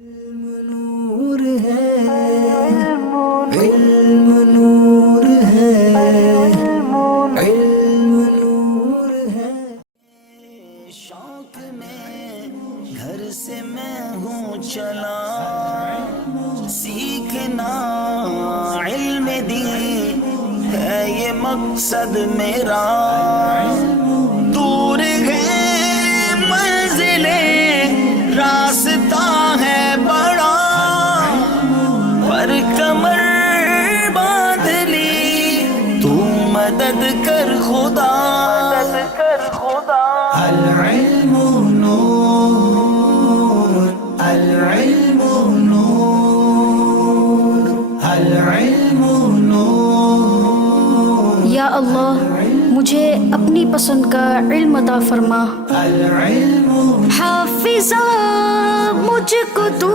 نور ہے، علم نور ہے، علم نور ہے۔ شوق میں گھر سے میں ہوں چلا، سیکھنا علم دین ہے یہ مقصد میرا۔ دور ہے منزلیں، راستہ ہے بڑا، پر کمر باندھ لی تو مدد کر خدا۔ العلم نور، العلم نور، العلم نور۔ یا اللہ مجھے اپنی پسند کا علم عطا فرما۔ العلم حافظہ مجھ کو تو